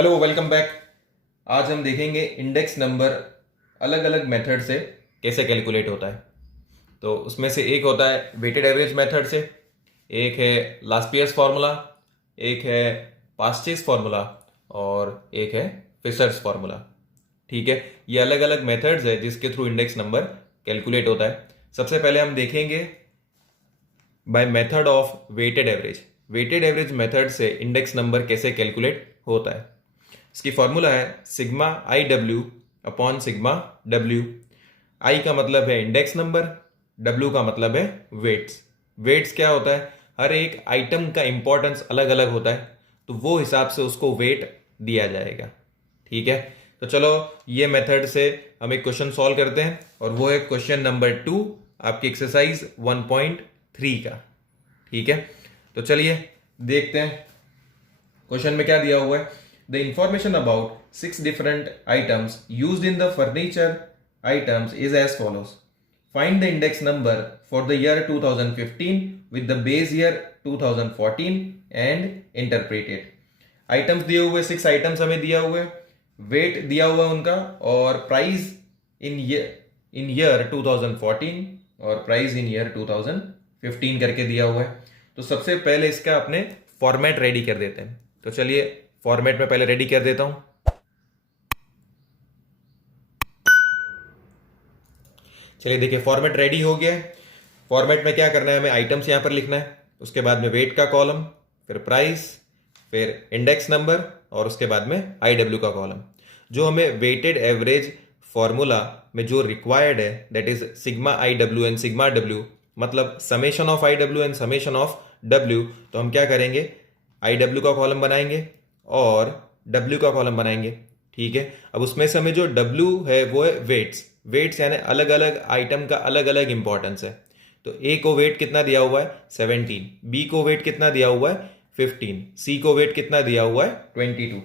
Hello, welcome back. आज हम देखेंगे इंडेक्स नंबर अलग अलग मेथड से कैसे कैलकुलेट होता है। तो उसमें से एक होता है वेटेड एवरेज मेथड से, एक है लास्पियर्स फार्मूला, एक है पास्चेस फार्मूला और एक है फिशर्स फार्मूला। ठीक है, ये अलग अलग मेथड्स है जिसके थ्रू इंडेक्स नंबर कैलकुलेट होता है। सबसे पहले हम देखेंगे by method of weighted average. Weighted average method से इंडेक्स नंबर कैसे कैलकुलेट होता है। इसकी फॉर्मूला है sigma I W upon sigma W. I का मतलब है इंडेक्स नंबर, डब्ल्यू का मतलब है वेट्स। वेट्स क्या होता है, हर एक आइटम का इंपॉर्टेंस अलग अलग होता है, तो वो हिसाब से उसको वेट दिया जाएगा। ठीक है, तो चलो ये मेथड से हम एक क्वेश्चन सॉल्व करते हैं और वो है क्वेश्चन नंबर 2 आपकी एक्सरसाइज 1.3 का। ठीक है, तो चलिए देखते हैं क्वेश्चन में क्या दिया हुआ है। The information about 6 different items used in the furniture items is as follows. Find the index number for the year 2015 with the base year 2014 and interpreted. Items दिए हुए 6 आइटम्स हमें दिया हुआ है, वेट दिया हुआ है उनका और प्राइस इन ईयर 2014 और प्राइस इन ईयर 2015 करके दिया हुआ है। तो सबसे पहले इसका अपने फॉर्मेट रेडी कर देते हैं। तो चलिए फॉर्मेट में पहले रेडी कर देता हूं। चलिए देखिए फॉर्मेट रेडी हो गया है। फॉर्मेट में क्या करना है, हमें आइटम्स यहां पर लिखना है, उसके बाद में वेट का कॉलम, फिर प्राइस, फिर इंडेक्स नंबर और उसके बाद में आई डब्ल्यू का कॉलम। जो हमें वेटेड एवरेज फॉर्मूला में जो रिक्वायर्ड है that is sigma I W and sigma W, मतलब summation of I W and summation of W. तो हम क्या करेंगे, आई डब्ल्यू का कॉलम बनाएंगे और डब्ल्यू का कॉलम बनाएंगे। ठीक है, अब उसमें से हमें जो डब्ल्यू है वो है वेट्स। वेट्स यानी अलग अलग आइटम का अलग अलग इंपॉर्टेंस है। तो ए को वेट कितना दिया हुआ है 17, बी को वेट कितना दिया हुआ है 15, सी को वेट कितना दिया हुआ है 22।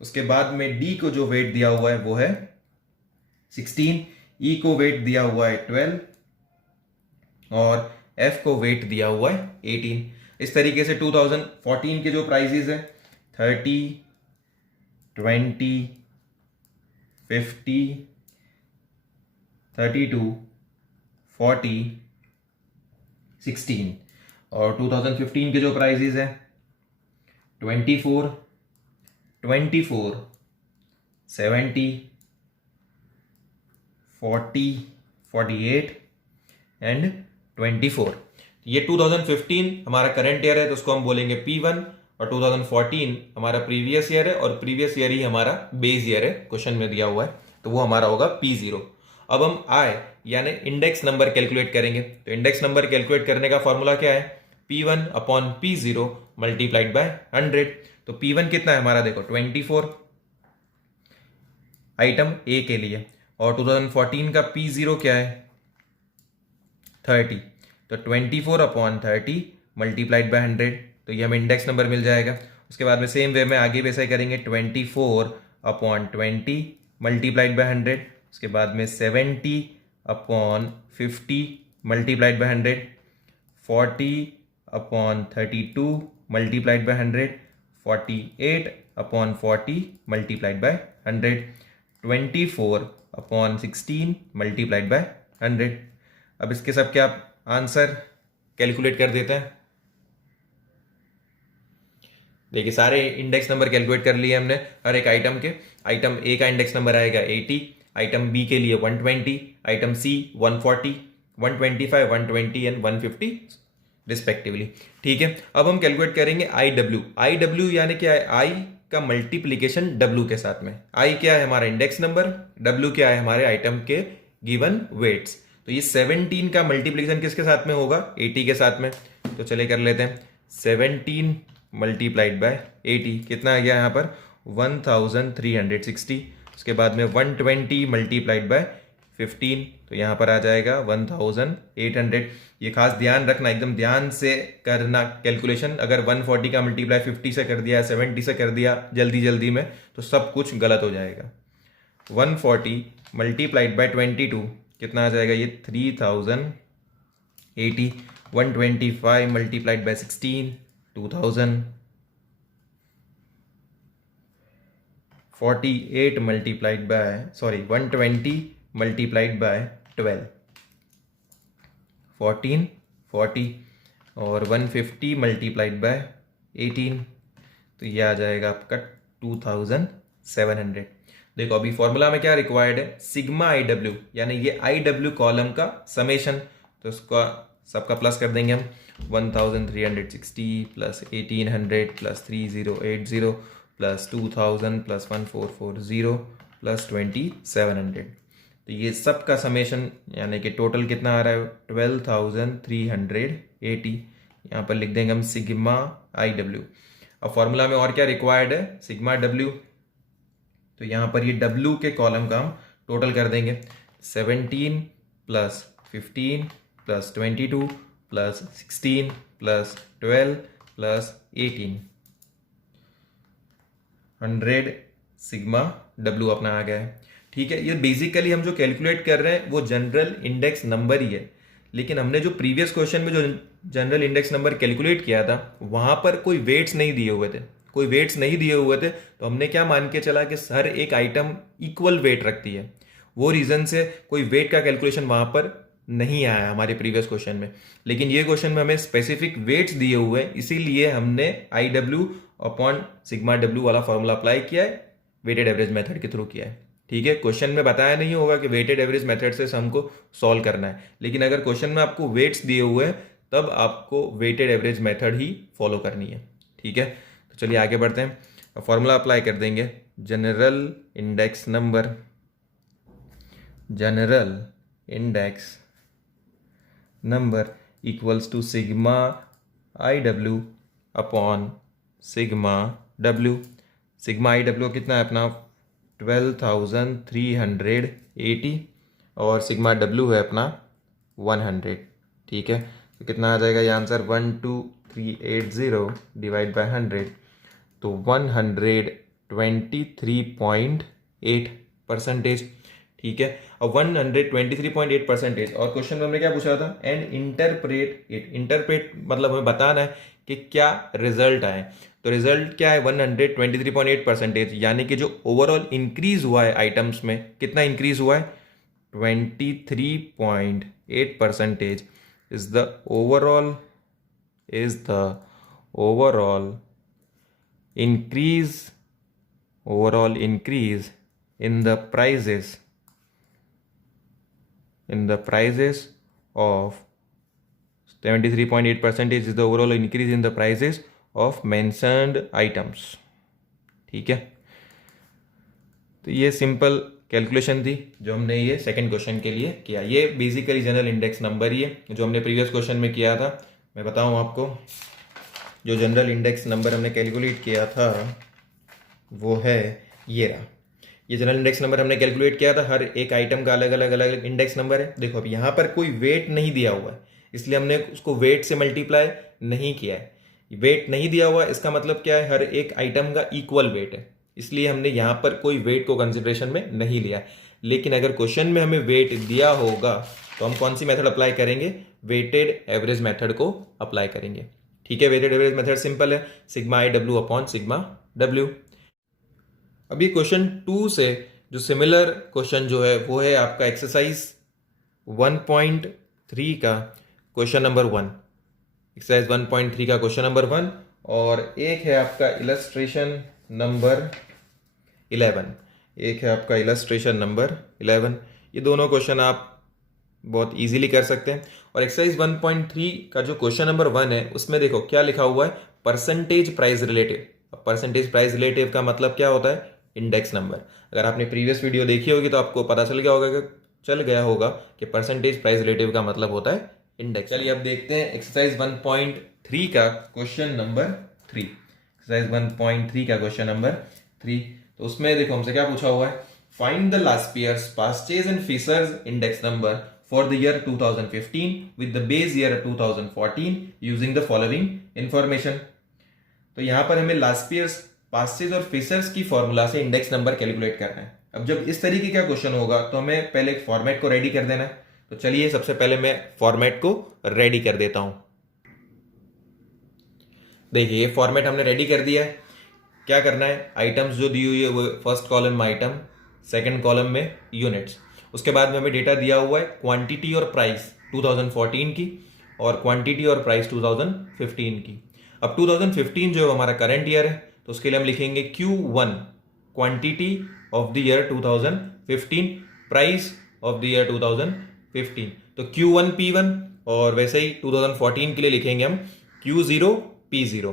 उसके बाद में डी को जो वेट दिया हुआ है वो है 16, ई को वेट दिया हुआ है 12 और एफ को वेट दिया हुआ है 18। इस तरीके से 2014 के जो प्राइजेस है 30, 20, 50, 32, 40, 16 और 2015 के जो प्राइजेस हैं 24, 24, 70, 40, 48 एंड 24। ये 2015 हमारा करंट ईयर है तो उसको हम बोलेंगे P1 और 2014 हमारा प्रीवियस ईयर है और प्रीवियस ईयर ही हमारा बेस ईयर है, क्वेश्चन में दिया हुआ है, तो वो हमारा होगा P0। अब हम आय यानी इंडेक्स नंबर कैलकुलेट करेंगे। तो इंडेक्स नंबर कैलकुलेट करने का फॉर्मूला क्या है, P1 upon P0 multiplied by 100। तो P1 कितना है हमारा, देखो 24 आइटम ए के लिए और 2014 का P0 क्या है 30। तो 24 अपॉन 30 मल्टीप्लाइड बाय 100, तो ये हमें इंडेक्स नंबर मिल जाएगा। उसके बाद में सेम वे में आगे वैसे करेंगे 24 अपॉन 20 मल्टीप्लाइड बाय 100। उसके बाद में 70 upon 50 multiplied by 100, 40 upon 32 multiplied by 100, 48 upon 40 multiplied by 100, 24 upon 16 multiplied by 100। अब इसके सब के आप आंसर कैलकुलेट कर देते हैं। देखिए सारे इंडेक्स नंबर कैलकुलेट कर लिए हमने हर एक आइटम के। आइटम ए का इंडेक्स नंबर आएगा 80, आइटम बी के लिए 120, आइटम सी 140, 125, 120 एंड 150 रिस्पेक्टिवली। ठीक है, अब हम कैलकुलेट करेंगे आई डब्ल्यू। आई डब्ल्यू यानी क्या है, आई का मल्टीप्लीकेशन डब्ल्यू के साथ में। आई क्या है हमारा इंडेक्स नंबर, डब्ल्यू क्या है हमारे आइटम के गिवन वेट्स। तो ये 17 का मल्टीप्लीकेशन किसके साथ में होगा, 80 के साथ में। तो चलिए कर लेते हैं, 17 मल्टीप्लाइड बाय 80 कितना आ गया यहाँ पर 1360। उसके बाद में 120 मल्टीप्लाइड बाय 15, तो यहाँ पर आ जाएगा 1800। ये खास ध्यान रखना, एकदम ध्यान से करना कैलकुलेशन। अगर 140 का मल्टीप्लाई 50 से कर दिया, 70 से कर दिया जल्दी जल्दी में, तो सब कुछ गलत हो जाएगा। 140 मल्टीप्लाइड बाय 22 कितना आ जाएगा, ये 3080। 125 मल्टीप्लाइड बाय 16 2000। 120 मल्टीप्लाइड बाय 12, 14, 40 और 150 मल्टीप्लाइड बाय 18, तो ये आ जाएगा आपका 2700। देखो अभी फॉर्मूला में क्या रिक्वायर्ड है, सिग्मा आई डब्ल्यू, यानी ये आई डब्ल्यू कॉलम का समेशन, तो इसका सबका प्लस कर देंगे हम, 1360 plus 1800 plus 3080 plus 2000 plus 1440 plus 2700, तो ये सब का समेशन यानी कि टोटल कितना आ रहा है 12380। यहाँ पर लिख देंगे हम सिग्मा आई डब्ल्यू। अब फॉर्मूला में और क्या रिक्वायर्ड है, सिग्मा डब्ल्यू, तो यहाँ पर ये डब्ल्यू के कॉलम का हम टोटल कर देंगे, 17 plus 15 plus 22 plus 16 plus 12 plus 18, 100 sigma W अपना आ गया है। ठीक है, ये बेसिकली हम जो कैलकुलेट कर रहे हैं वो जनरल इंडेक्स नंबर ही है, लेकिन हमने जो प्रीवियस क्वेश्चन में जो जनरल इंडेक्स नंबर कैलकुलेट किया था वहां पर कोई वेट्स नहीं दिए हुए थे, तो हमने क्या मान के चला कि हर एक आइटम इक्वल वेट रखती है, वो रीजन से कोई वेट का कैलकुलेशन वहां पर नहीं आया हमारे प्रीवियस क्वेश्चन में। लेकिन ये क्वेश्चन में हमें स्पेसिफिक वेट्स दिए हुए हैं, इसीलिए हमने आई डब्ल्यू अपॉन सिग्मा डब्ल्यू वाला फॉर्मूला अप्लाई किया है, वेटेड एवरेज मेथड के थ्रू किया है। ठीक है, क्वेश्चन में बताया नहीं होगा कि वेटेड एवरेज मेथड से हमको सॉल्व करना है, लेकिन अगर क्वेश्चन में आपको वेट्स दिए हुए हैं तब आपको वेटेड एवरेज मेथड ही फॉलो करनी है। ठीक है, तो चलिए आगे बढ़ते हैं, फॉर्मूला अप्लाई कर देंगे, general index number equals to sigma I W upon sigma W. Sigma I W कितना है अपना 12380 और सिग्मा डब्ल्यू है अपना 100। ठीक है, तो कितना आ जाएगा ये आंसर 12380 डिवाइड बाय 100, तो 123.8%। ठीक है, अब 123.8%, और क्वेश्चन में हमने क्या पूछा था, एंड इंटरप्रेट मतलब हमें बताना है कि क्या रिजल्ट आए, तो रिजल्ट क्या है 123.8%, यानी कि जो ओवरऑल इंक्रीज हुआ है आइटम्स में, कितना इंक्रीज हुआ है 23.8% is the overall increase in the prices of 73.8% is the overall increase in the prices of mentioned items। ठीक है, तो ये सिंपल कैलकुलेशन थी जो हमने ये सेकंड क्वेश्चन के लिए किया। ये बेसिकली जनरल इंडेक्स नंबर ही है जो हमने प्रीवियस क्वेश्चन में किया था। मैं बताऊं आपको, जो जनरल इंडेक्स नंबर हमने कैलकुलेट किया था वो है ये रहा। ये जनरल इंडेक्स नंबर हमने कैलकुलेट किया था, हर एक आइटम का अलग अलग इंडेक्स नंबर है। देखो अब यहाँ पर कोई वेट नहीं दिया हुआ है, इसलिए हमने उसको वेट से मल्टीप्लाई नहीं किया है। वेट नहीं दिया हुआ इसका मतलब क्या है, हर एक आइटम का इक्वल वेट है, इसलिए हमने यहाँ पर कोई वेट को कंसिडरेशन में नहीं लिया। लेकिन अगर क्वेश्चन में हमें वेट दिया होगा तो हम कौन सी मेथड अप्लाई करेंगे, वेटेड एवरेज मेथड को अप्लाई करेंगे। ठीक है, वेटेड एवरेज मेथड सिंपल है, sigma I W upon sigma W. अभी क्वेश्चन 2 से जो सिमिलर क्वेश्चन जो है वो है आपका एक्सरसाइज 1.3 का क्वेश्चन नंबर 1, एक्सरसाइज 1.3 का क्वेश्चन नंबर 1, और एक है आपका इलस्ट्रेशन नंबर 11, एक है आपका इलस्ट्रेशन नंबर 11। ये दोनों क्वेश्चन आप बहुत इजीली कर सकते हैं। और एक्सरसाइज 1.3 का जो क्वेश्चन नंबर 1 है उसमें देखो क्या लिखा हुआ है, percentage price relative. Percentage price relative का मतलब क्या होता है, इंडेक्स नंबर। अगर आपने प्रीवियस वीडियो देखी होगी तो आपको पता चल गया होगा कि परसेंटेज प्राइस रिलेटिव का मतलब होता है इंडेक्स। चलिए अब देखते हैं एक्सरसाइज 1.3 का क्वेश्चन नंबर 3। एक्सरसाइज 1.3 का क्वेश्चन नंबर 3, तो उसमें देखो हमसे क्या पूछा हुआ है, फाइंड द लास्ट ईयर्स परचेज and Fisher's index number for the year 2015 with the base year 2014 using the following information. तो यहां पर हमें लास्ट ईयर्स परचेज और फिशर्स की फॉर्मूला से इंडेक्स नंबर कैलकुलेट करना है। अब जब इस तरीके का क्वेश्चन होगा तो हमें पहले एक फॉर्मेट को रेडी कर देना है। तो चलिए सबसे पहले मैं फॉर्मेट को रेडी कर देता हूं। देखिए ये फॉर्मेट हमने रेडी कर दिया है। क्या करना है, आइटम्स जो दी हुई है वो फर्स्ट कॉलम में आइटम, सेकंड कॉलम में यूनिट्स, उसके बाद में हमें डेटा दिया हुआ है क्वांटिटी और प्राइस 2014 की और क्वांटिटी और प्राइस 2015 की। अब 2015 जो हमारा करंट ईयर है तो उसके लिए हम लिखेंगे Q1 quantity of the year 2015, price of the year 2015, तो Q1 P1, और वैसे ही 2014 के लिए लिखेंगे हम Q0 P0।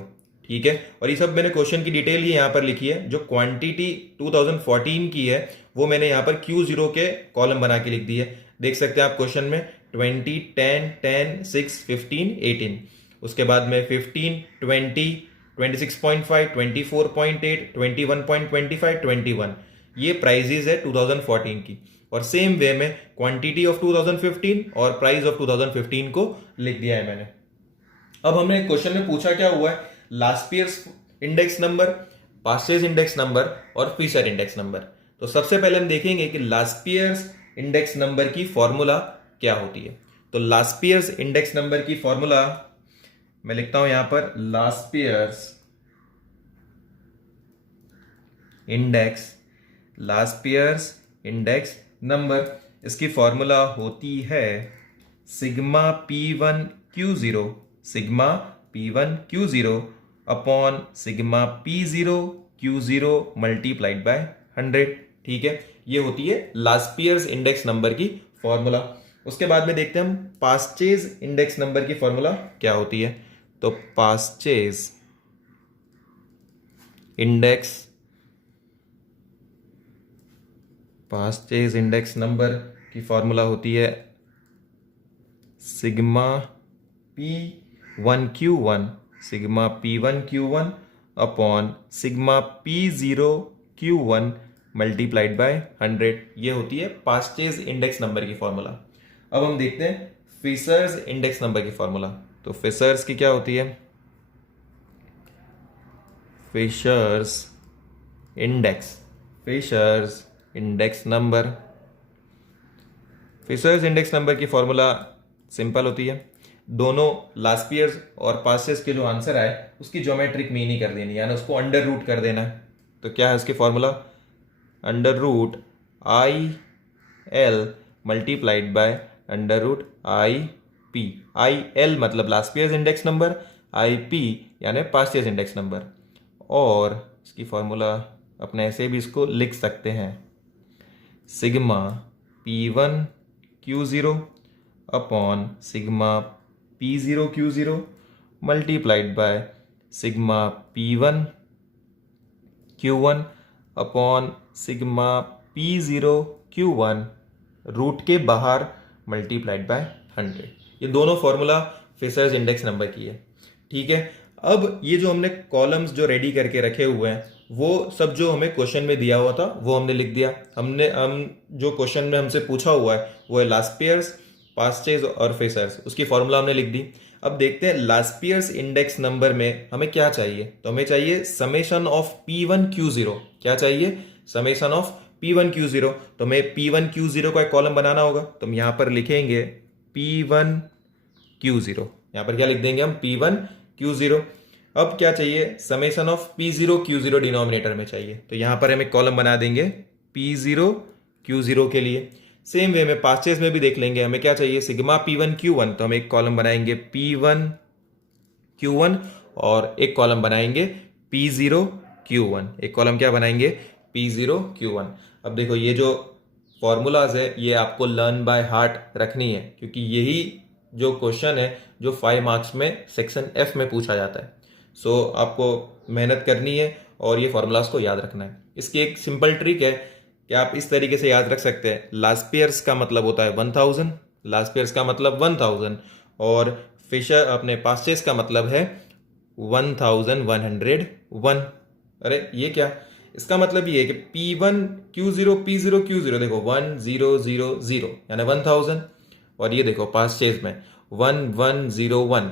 ठीक है, और ये सब मैंने क्वेश्चन की डिटेल ही यहाँ पर लिखी है। जो क्वांटिटी 2014 की है वो मैंने यहाँ पर Q0 के कॉलम बना के लिख दी है। देख सकते हैं आप क्वेश्चन में 20, 10, 10, 6, 15, 18, उसके बाद में 15, 20, 26.5, 24.8, 21.25, 21, ये प्राइजेज है 2014 की। और सेम वे में क्वांटिटी ऑफ 2015 और प्राइस ऑफ 2015 को लिख दिया है मैंने। अब हमने क्वेश्चन में पूछा क्या हुआ है, last years index number, past years index number और फ्यूचर इंडेक्स नंबर। तो सबसे पहले हम देखेंगे कि लास्ट ईयर्स इंडेक्स नंबर की फॉर्मूला क्या होती है। तो लास्ट ईयर्स इंडेक्स नंबर की फॉर्मूला मैं लिखता हूं यहां पर, last years index, last years index number, इसकी फॉर्मूला होती है sigma P1 Q0, sigma P1 Q0 upon sigma P0 Q0 multiplied bye 100। ठीक है, ये होती है लास्ट ईयर्स इंडेक्स नंबर की फॉर्मूला। उसके बाद में देखते हैं हम पास्चेज इंडेक्स नंबर की फॉर्मूला क्या होती है। तो Paasche's index, Paasche's index number की फॉर्मूला होती है sigma P1 Q1, sigma P1 Q1 upon sigma P0 Q1 multiplied by 100। ये होती है पास्चेज इंडेक्स नंबर की फॉर्मूला। अब हम देखते हैं फिशर्स इंडेक्स नंबर की फॉर्मूला। तो फिशर्स की क्या होती है, fishers index, fishers index number, Fisher's index number की फॉर्मूला सिंपल होती है, दोनों लास्ट ईयर्स और पास्ट ईयर्स के जो आंसर आए उसकी ज्योमेट्रिक मीनिंग कर देनी, यानी उसको अंडर रूट कर देना है। तो क्या है उसकी formula, under root IL multiplied by under root IP, IL मतलब Laspeyres index number, IP यानी पास्ट ईयर्स इंडेक्स नंबर। और इसकी फॉर्मूला अपने ऐसे भी इसको लिख सकते हैं, sigma P1 Q0 upon sigma P0 Q0 multiplied by sigma P1 Q1 upon sigma P0 Q1 root के बाहर मल्टीप्लाइड बाय 100। ये दोनों फॉर्मूला फिशर्स इंडेक्स नंबर की है। ठीक है, अब ये जो हमने कॉलम्स जो रेडी करके रखे हुए हैं वो सब जो हमें क्वेश्चन में दिया हुआ था वो हमने लिख दिया। हम जो क्वेश्चन में हमसे पूछा हुआ है वो है लास्ट ईयर्स, पास्चेज और फिशर्स, उसकी फॉर्मूला हमने लिख दी। अब देखते हैं लास्ट ईयर्स इंडेक्स नंबर में हमें क्या चाहिए। तो हमें चाहिए समेशन ऑफ P1 Q0। क्या चाहिए, समेशन ऑफ P1 Q0। तो हमें P1 Q0 का एक कॉलम बनाना होगा, तो हम यहाँ पर लिखेंगे P1 Q0, यहाँ पर क्या लिख देंगे हम, P1 Q0। अब क्या चाहिए, summation of P0 Q0 denominator में चाहिए, तो यहाँ पर हम एक कॉलम बना देंगे P0 Q0 के लिए। सेम वे में पास्चेज में भी देख लेंगे, हमें क्या चाहिए, सिग्मा P1 Q1, तो हम एक कॉलम बनाएंगे P1 Q1 और एक कॉलम बनाएंगे P0 Q1, एक कॉलम क्या बनाएंगे, P0 Q1। अब देखो ये जो फॉर्मूलाज है ये आपको लर्न बाय हार्ट रखनी है, क्योंकि यही जो क्वेश्चन है जो 5 मार्क्स में सेक्शन F में पूछा जाता है। सो आपको मेहनत करनी है और ये फॉर्मूलाज को याद रखना है। इसकी एक सिंपल ट्रिक है कि आप इस तरीके से याद रख सकते हैं, लास्ट ईयर्स का मतलब होता है 1000, लास्ट ईयर्स का मतलब 1000, और फिशर अपने पास्चेज का मतलब है 1101। अरे ये क्या, इसका मतलब ये है कि P1 Q0 P0 Q0 देखो 1000 यानी 1000, और ये देखो पास्चेज में 1101।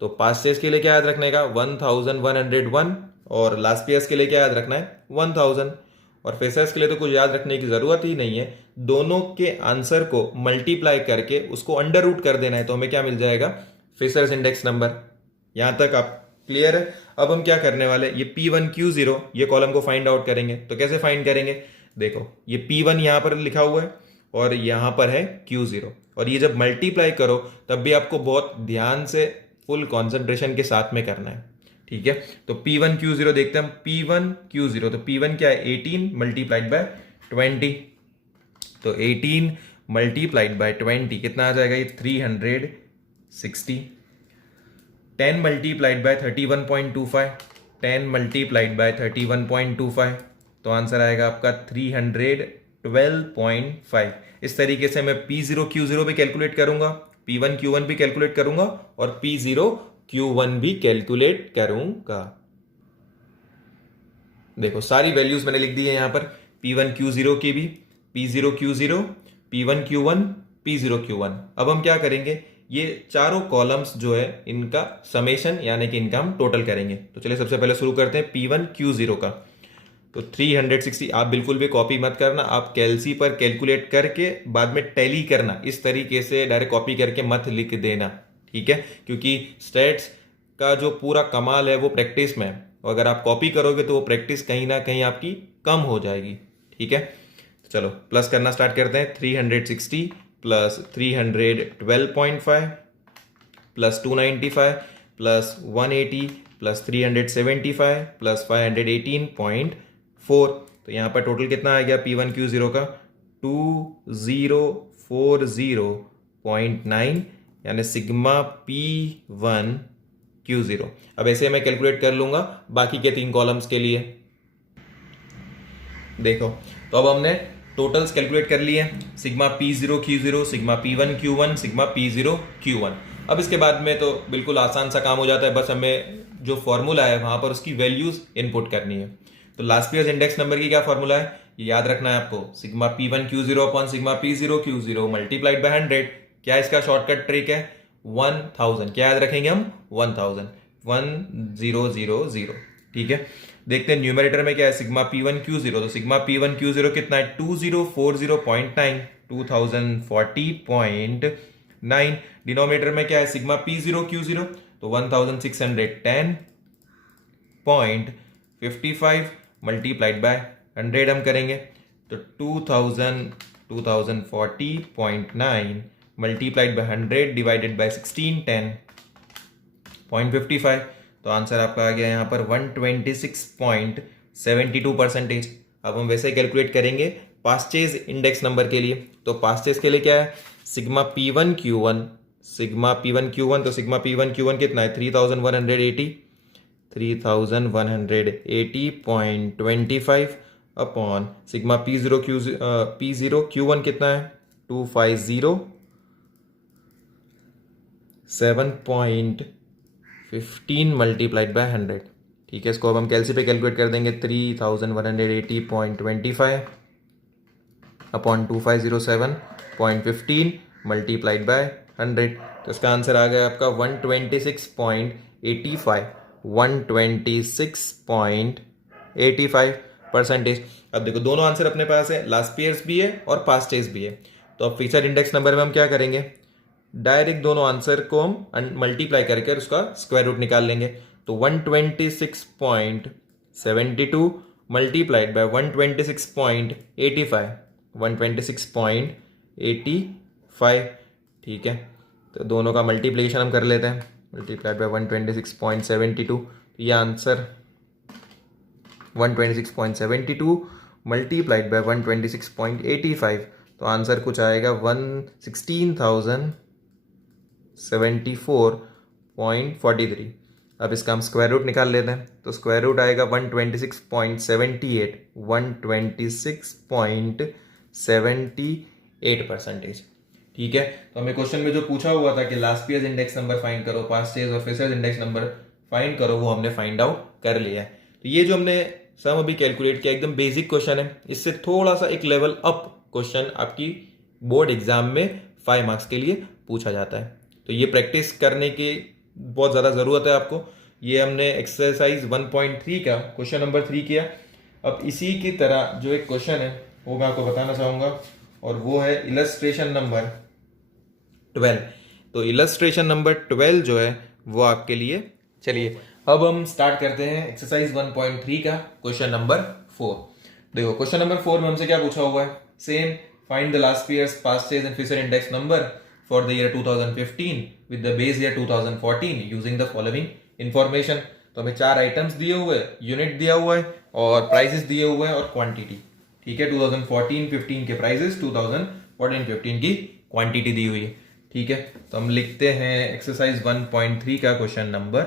तो पास्चेज के लिए क्या याद रखने का, 1101, और लास्ट ईयर्स के लिए क्या याद रखना है, 1000। और फिशर्स के लिए तो कुछ याद रखने की जरूरत ही नहीं है, दोनों के आंसर को मल्टीप्लाई करके उसको अंडर रूट कर देना है, तो हमें क्या मिल जाएगा, फिशर्स इंडेक्स नंबर। यहां तक आप क्लियर है। अब हम क्या करने वाले, ये P1Q0 ये कॉलम को फाइंड आउट करेंगे। तो कैसे फाइंड करेंगे, देखो ये P1 यहाँ पर लिखा हुआ है और यहाँ पर है Q0, और ये जब मल्टीप्लाई करो तब भी आपको बहुत ध्यान से फुल कॉन्सेंट्रेशन के साथ में करना है, ठीक है। तो P1Q0 देखते हैं हम, P1Q0, तो P1 क्या है 18 मल्टीप्लाइड बाय 20, तो 18 मल्टीप्लाइड बाय 20 कितना आ जाएगा, ये 360। 10 मल्टीप्लाइड बाय 31.25, 10 मल्टीप्लाइड बाय 31.25, तो आंसर आएगा आपका 312.5। इस तरीके से मैं P0Q0 भी कैलकुलेट करूंगा, P1Q1 भी कैलकुलेट करूंगा और P0Q1 भी कैलकुलेट करूंगा। देखो सारी वैल्यूज मैंने लिख दी है यहां पर, P1Q0 की भी, P0Q0, P1Q1, P0Q1। अब हम क्या करेंगे, ये चारों कॉलम्स जो है इनका समेशन यानी कि इनका हम टोटल करेंगे। तो चलिए सबसे पहले शुरू करते हैं P1Q0 का। तो 360 आप बिल्कुल भी कॉपी मत करना, आप कैलसी पर कैलकुलेट करके बाद में टैली करना, इस तरीके से डायरेक्ट कॉपी करके मत लिख देना, ठीक है, क्योंकि स्टेट्स का जो पूरा कमाल है वो प्रैक्टिस में है, और अगर आप कॉपी करोगे तो वो प्रैक्टिस कहीं ना कहीं आपकी कम हो जाएगी, ठीक है। तो चलो प्लस करना स्टार्ट करते हैं। 360 plus 312.5 plus 295 plus 180 plus 375 plus 518.4, तो यहाँ पर टोटल कितना आ गया P1Q0 का 2040.9, यानी सिग्मा P1Q0। अब ऐसे मैं कैलकुलेट कर लूंगा बाकी के 3 कॉलम्स के लिए। देखो तो अब हमने टोटल्स कैलकुलेट कर लिए, sigma P0Q0, sigma P1Q1, sigma P0Q1। अब इसके बाद में तो बिल्कुल आसान सा काम हो जाता है, बस हमें जो फॉर्मूला है वहां पर उसकी वैल्यूज इनपुट करनी है। तो लास्ट ईयर इंडेक्स नंबर की क्या फॉर्मूला है, ये याद रखना है आपको, sigma P1Q0 upon sigma P0Q0 multiplied by 100। क्या इसका शॉर्टकट ट्रिक है, 1000। क्या याद रखेंगे हम, 1000, 1000, ठीक है। देखते हैं न्यूमरेटर में क्या है, सिग्मा P1Q0, तो सिग्मा P1Q0 कितना है 2040.9, 2040.9। डिनोमिनेटर में क्या है, सिग्मा P0Q0, तो 1610.55 मल्टीप्लाइड बाय 100 हम करेंगे, तो 2040.9 मल्टीप्लाइड बाय 100 डिवाइडेड बाय 1610.55, तो आंसर आपका आ गया यहाँ पर 126.72%। अब हम वैसे ही कैलकुलेट करेंगे पास्चेज इंडेक्स नंबर के लिए। तो पास्चेज के लिए क्या है, सिग्मा P1Q1, सिग्मा P1Q1, तो सिग्मा P1Q1 कितना है 3180, 3180.25 अपॉन सिग्मा P0Q1 कितना है 250.7 मल्टीप्लाइड बाय 100, ठीक है। इसको अब हम कैलसी पे कैलकुलेट कर देंगे, 3180.25 अपॉन 2507.15 मल्टीप्लाइड बाय 100, तो इसका आंसर आ गया आपका 126.85, 126.85%। अब देखो दोनों आंसर अपने पास है, लास्ट ईयर्स भी है और पास्ट ईयर्स भी है। तो अब फीचर इंडेक्स नंबर में हम क्या करेंगे, डायरेक्ट दोनों आंसर को हम मल्टीप्लाई करके उसका स्क्वायर रूट निकाल लेंगे। तो 126.72 मल्टीप्लाइड बाय 126.85, 126.85, ठीक है। तो दोनों का मल्टीप्लिकेशन हम कर लेते हैं, मल्टीप्लाइड बाय 126.72, ये आंसर 126.72 मल्टीप्लाइड बाय 126.85, तो आंसर कुछ आएगा 116,074.43। अब इसका हम स्क्वायर रूट निकाल लेते हैं, तो स्क्वायर रूट आएगा 126.78, 126.78%, ठीक है। तो हमें क्वेश्चन में जो पूछा हुआ था कि last year index number find करो, पास्ट ईयर और फ्यूचर इंडेक्स नंबर फाइंड करो, वो हमने फाइंड आउट कर लिया है। तो ये जो हमने सम अभी कैलकुलेट किया एकदम बेसिक क्वेश्चन है, इससे थोड़ा सा एक लेवल अप क्वेश्चन आपकी बोर्ड एग्जाम में 5 मार्क्स के लिए पूछा जाता है। तो ये प्रैक्टिस करने की बहुत ज़्यादा ज़रूरत है आपको। ये हमने एक्सरसाइज 1.3 का क्वेश्चन नंबर 3 किया। अब इसी की तरह जो एक क्वेश्चन है वो मैं आपको बताना चाहूँगा, और वो है इलस्ट्रेशन नंबर 12। तो इलस्ट्रेशन नंबर 12 जो है वो आपके लिए, चलिए अब हम स्टार्ट करते हैं एक्सरसाइज 1.3 का क्वेश्चन नंबर 4। देखो क्वेश्चन नंबर 4 में हमसे क्या पूछा हुआ है, same find the Laspeyres Paasche's and Fisher's index number for the year 2015 with the base year 2014 using the following information. तो हमें 4 आइटम्स दिए हुए हैं, यूनिट दिया हुआ है और प्राइसेस दिए हुए हैं और क्वांटिटी। ठीक है, 2014-15 के प्राइसेस, 2014-15 की क्वांटिटी दी हुई है। ठीक है, तो हम लिखते हैं एक्सरसाइज 1.3 का क्वेश्चन नंबर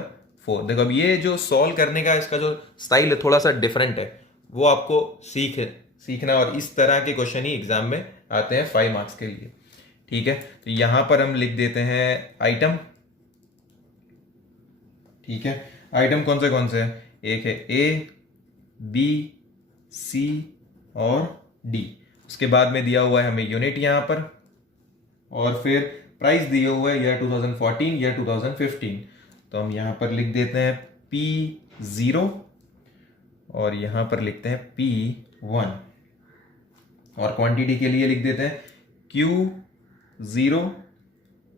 4। देखो अब ये जो सॉल्व करने का इसका जो स्टाइल है थोड़ा सा डिफरेंट है, वो आपको सीखना, और इस तरह के क्वेश्चन ही एग्जाम में आते हैं 5 मार्क्स के लिए। ठीक है, तो यहां पर हम लिख देते हैं आइटम। ठीक है, आइटम कौन से हैं? एक है ए, बी, सी और डी। उसके बाद में दिया हुआ है हमें यूनिट यहां पर, और फिर प्राइस दिए हुए है ईयर 2014 या 2015। तो हम यहां पर लिख देते हैं P0 और यहां पर लिखते हैं P1, और क्वांटिटी के लिए लिख देते हैं Q0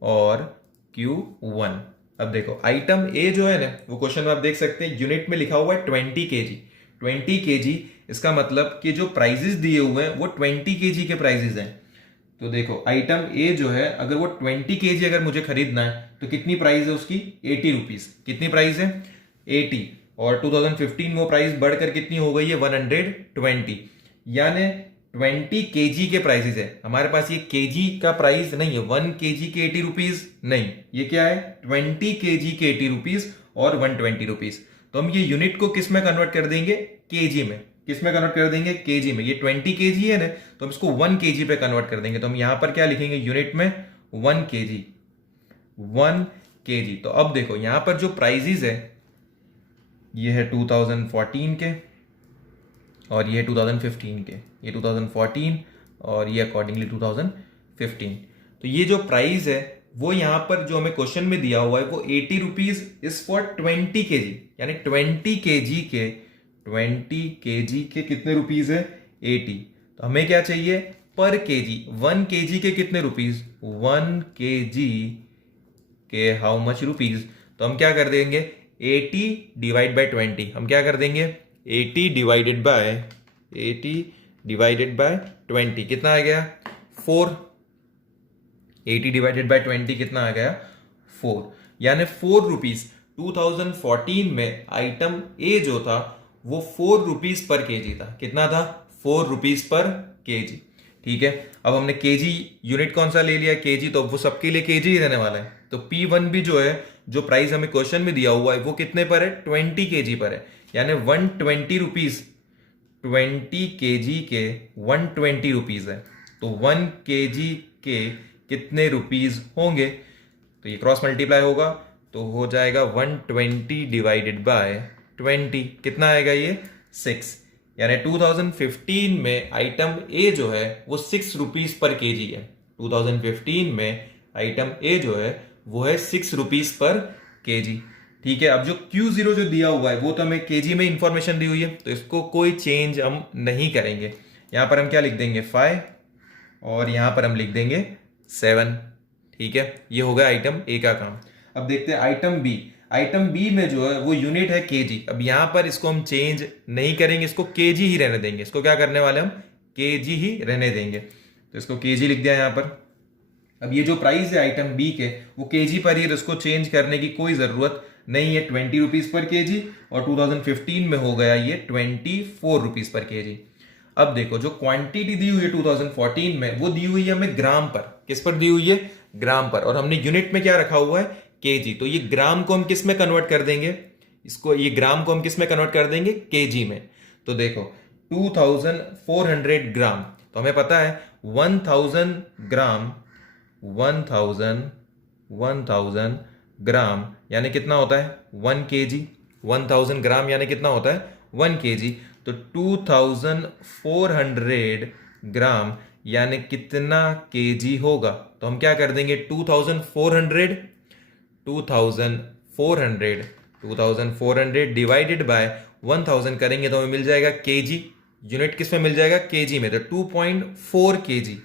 और Q1। अब देखो आइटम ए जो है ना, वो क्वेश्चन में आप देख सकते हैं यूनिट में लिखा हुआ है 20 kg। 20 kg इसका मतलब कि जो प्राइजेस दिए हुए हैं वो 20 kg के प्राइजेस हैं। तो देखो आइटम ए जो है, अगर वो 20 kg अगर मुझे खरीदना है तो कितनी प्राइस है उसकी? 80 रुपीज। कितनी प्राइस है? 80। और 2015 में वो प्राइस बढ़कर कितनी हो गई है? 120। यानी 20 kg के प्राइसेस है हमारे पास। ये kg का प्राइस नहीं है, 1 kg के 80 रुपीज नहीं, ये क्या है? 20 kg के 80 रुपीज और 120 रुपीज। तो हम ये यूनिट को किस में कन्वर्ट कर देंगे? kg में। किस में कन्वर्ट कर देंगे? kg में। ये 20 kg है ना, तो हम इसको 1 kg पे कन्वर्ट कर देंगे। तो हम यहां पर क्या लिखेंगे यूनिट में? 1 kg। 1 kg। तो अब देखो यहां पर जो प्राइजेस है ये है 2014 के और ये 2015 के। ये 2014 और ये अकॉर्डिंगली 2015। तो ये जो प्राइस है वो यहां पर जो हमें क्वेश्चन में दिया हुआ है वो 80 रुपीज इज फॉर 20 kg। यानी 20 kg के कितने रुपीज है? 80। तो हमें क्या चाहिए? पर केजी। 1 kg के कितने रुपीज? 1 kg के हाउ मच रुपीज? तो हम क्या कर देंगे? 80 डिवाइड बाय 20। हम क्या कर देंगे? 80 डिवाइडेड बाय 20 कितना आ गया? 4। 80 डिवाइडेड बाय 20 कितना आ गया? 4। यानी 4 रुपीज 2014 में आइटम ए जो था वो 4 रुपीज पर केजी था। कितना था? 4 रुपीज पर केजी। ठीक है, अब हमने केजी यूनिट कौन सा ले लिया? केजी। तो वो सबके लिए केजी ही रहने वाला है। तो P1 भी जो है, जो प्राइस हमें क्वेश्चन में दिया हुआ है वो कितने पर है? 20 केजी पर है। यानी 120 रुपीज। 20 केजी के 120 रुपीज है। तो 1 केजी के कितने रुपीज होंगे? तो ये क्रॉस मल्टीप्लाई होगा तो हो जाएगा 120 डिवाइडेड बाय 20। कितना आएगा ये? 6। यानी 2015 में आइटम ए जो है वो 6 रुपीज पर केजी है। 2015 में आइटम ए जो है वो है 6 रुपीज पर केजी। ठीक है, अब जो Q0 जो दिया हुआ है वो तो हमें केजी में इंफॉर्मेशन दी हुई है, तो इसको कोई चेंज हम नहीं करेंगे। यहां पर हम क्या लिख देंगे? 5 और यहां पर हम लिख देंगे 7। ठीक है, ये हो गया आइटम ए का काम। अब देखते हैं आइटम बी। आइटम बी में जो है वो यूनिट है केजी। अब यहां पर इसको हम चेंज नहीं करेंगे, इसको केजी ही रहने देंगे। इसको क्या करने वाले हम? केजी ही रहने देंगे। तो इसको केजी लिख दिया यहां पर। अब ये जो प्राइस है आइटम बी के वो केजी पर ही, इसको चेंज करने की कोई जरूरत नहीं है। 20 रुपीज पर केजी और 2015 में हो गया ये 24 रुपीज पर केजी। अब देखो जो क्वांटिटी दी हुई है 2014 में वो दी हुई है हमें ग्राम पर। किस पर दी हुई है? ग्राम पर। और हमने यूनिट में क्या रखा हुआ है? केजी। तो ये ग्राम को हम किस में कन्वर्ट कर देंगे? ये ग्राम को हम किस में कन्वर्ट कर देंगे? केजी में। तो देखो 2400 ग्राम, तो हमें पता है 1000 ग्राम 1000 ग्राम यानी कितना होता है? 1 केजी। 1000 ग्राम यानी कितना होता है? 1 केजी। तो 2400 ग्राम यानी कितना केजी होगा? तो हम क्या कर देंगे? 2400 डिवाइडेड बाय 1000 करेंगे तो हमें मिल जाएगा केजी। यूनिट किस में मिल जाएगा? केजी में। तो 2.4 केजी।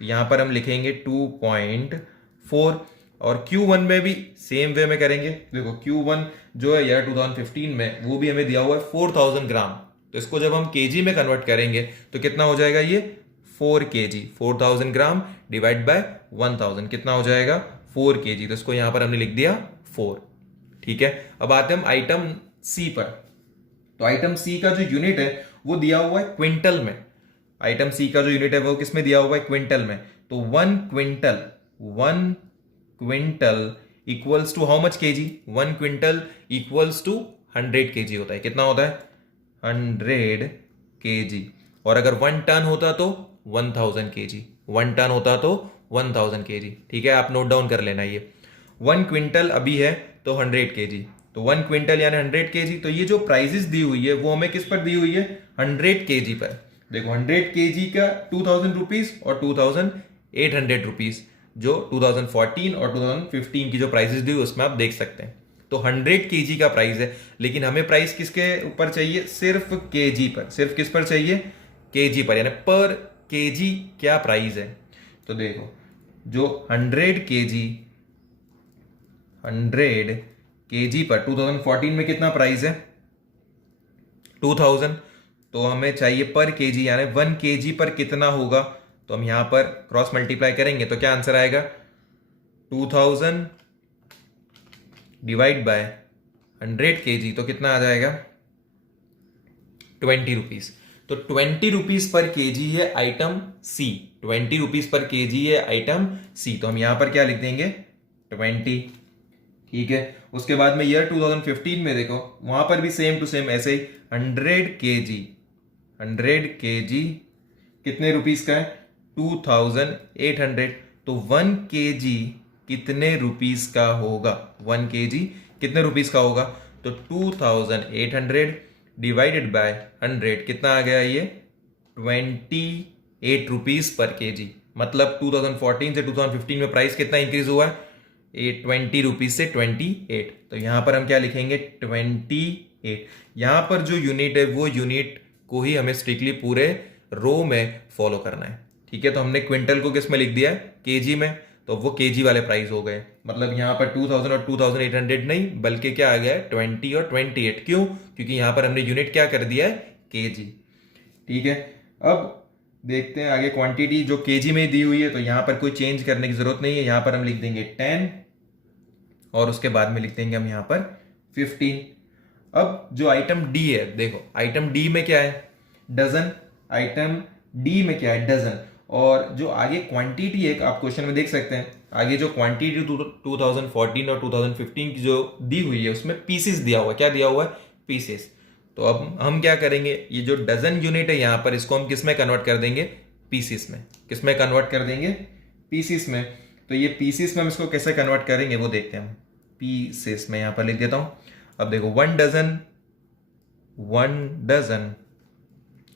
यहां पर हम लिखेंगे 2.4। और Q1 में भी सेम वे में करेंगे। देखो Q1 जो है ईयर 2015 में वो भी हमें दिया हुआ है 4000 ग्राम, तो इसको जब हम केजी में कन्वर्ट करेंगे तो कितना हो जाएगा, ये 4 kg, 4000 ग्राम डिवाइड बाय 1000 कितना हो जाएगा 4 kg, तो इसको यहां पर हमने लिख दिया 4। ठीक है, अब आते हैं हम आइटम सी पर। तो आइटम सी का जो यूनिट है वो दिया हुआ है क्विंटल में। आइटम सी का जो यूनिट है वो किसमें दिया हुआ है, क्विंटल में। तो 1 quintal equals to how much kg, 1 quintal equals to 100 kg होता है। कितना होता है, 100 केजी। और अगर 1 टन होता तो 1000 केजी, 1 टन होता तो 1000 केजी। ठीक है, आप नोट डाउन कर लेना। ये 1 क्विंटल अभी है तो 100 केजी, तो 1 क्विंटल यानी 100 केजी। तो ये जो प्राइजेस दी हुई है वो हमें किस पर दी हुई है, 100 केजी पर। देखो 100 केजी का 2000 रुपीज और 2800 रुपीज जो 2014 और 2015 की जो प्राइसेस दी हुई उसमें आप देख सकते हैं। तो 100 केजी का प्राइस है, लेकिन हमें प्राइस किसके ऊपर चाहिए, सिर्फ केजी पर। सिर्फ किस पर चाहिए, केजी पर, यानी पर केजी क्या प्राइस है। तो देखो जो 100 केजी पर 2014 में कितना प्राइस है, 2000। तो हमें चाहिए पर केजी, यानी 1 केजी पर कितना होगा। तो हम यहां पर क्रॉस मल्टीप्लाई करेंगे तो क्या आंसर आएगा, 2000 डिवाइड बाय 100 केजी, तो कितना आ जाएगा 20 रुपीज। तो 20 रुपीज पर केजी है आइटम सी, 20 रुपीज पर केजी है आइटम सी। तो हम यहां पर क्या लिख देंगे 20। ठीक है, उसके बाद में ईयर 2015 में देखो वहां पर भी सेम टू सेम ऐसे ही 100 केजी कितने रुपीस का है, 2800। तो 1 केजी कितने रुपीस का होगा, 1 केजी कितने रुपीस का होगा। तो 2800 डिवाइडेड बाय 100 कितना आ गया, ये 28 रुपीस पर केजी। मतलब 2014 से 2015 में प्राइस कितना इंक्रीज हुआ है, 20 रुपीज से 28। तो यहां पर हम क्या लिखेंगे 28। यहां पर जो यूनिट है वो यूनिट को ही हमें स्ट्रिक्टली पूरे रो में फॉलो करना है। ठीक है, तो हमने क्विंटल को किस में लिख दिया है, केजी में, तो वो केजी वाले प्राइस हो गए। मतलब यहां पर 2000 और 2800 नहीं, बल्कि क्या आ गया है 20 और 28। क्यों, क्योंकि यहां पर हमने यूनिट क्या कर दिया है, केजी। ठीक है, अब देखते हैं आगे क्वांटिटी जो केजी में दी हुई है, तो यहां पर कोई चेंज करने की जरूरत नहीं है। यहां पर हम लिख देंगे 10 और उसके बाद में लिख देंगे हम यहां पर 15। अब जो आइटम डी है, देखो आइटम डी में क्या है, डजन। आइटम डी में क्या है, डजन। और जो आगे क्वांटिटी है आप क्वेश्चन में देख सकते हैं, आगे जो क्वांटिटी 2014 और 2015 की जो दी हुई है उसमें पीसेस दिया हुआ है। क्या दिया हुआ है, पीसेस। तो अब हम क्या करेंगे, ये जो डजन यूनिट है यहां पर इसको हम किस में कन्वर्ट कर देंगे, पीसेस में। किस में कन्वर्ट कर देंगे, पीसेस में। तो ये पीसेस में हम इसको कैसे कन्वर्ट करेंगे वो देखते हैं हम। पीसेस में यहां पर लिख देता हूं। अब देखो 1 dozen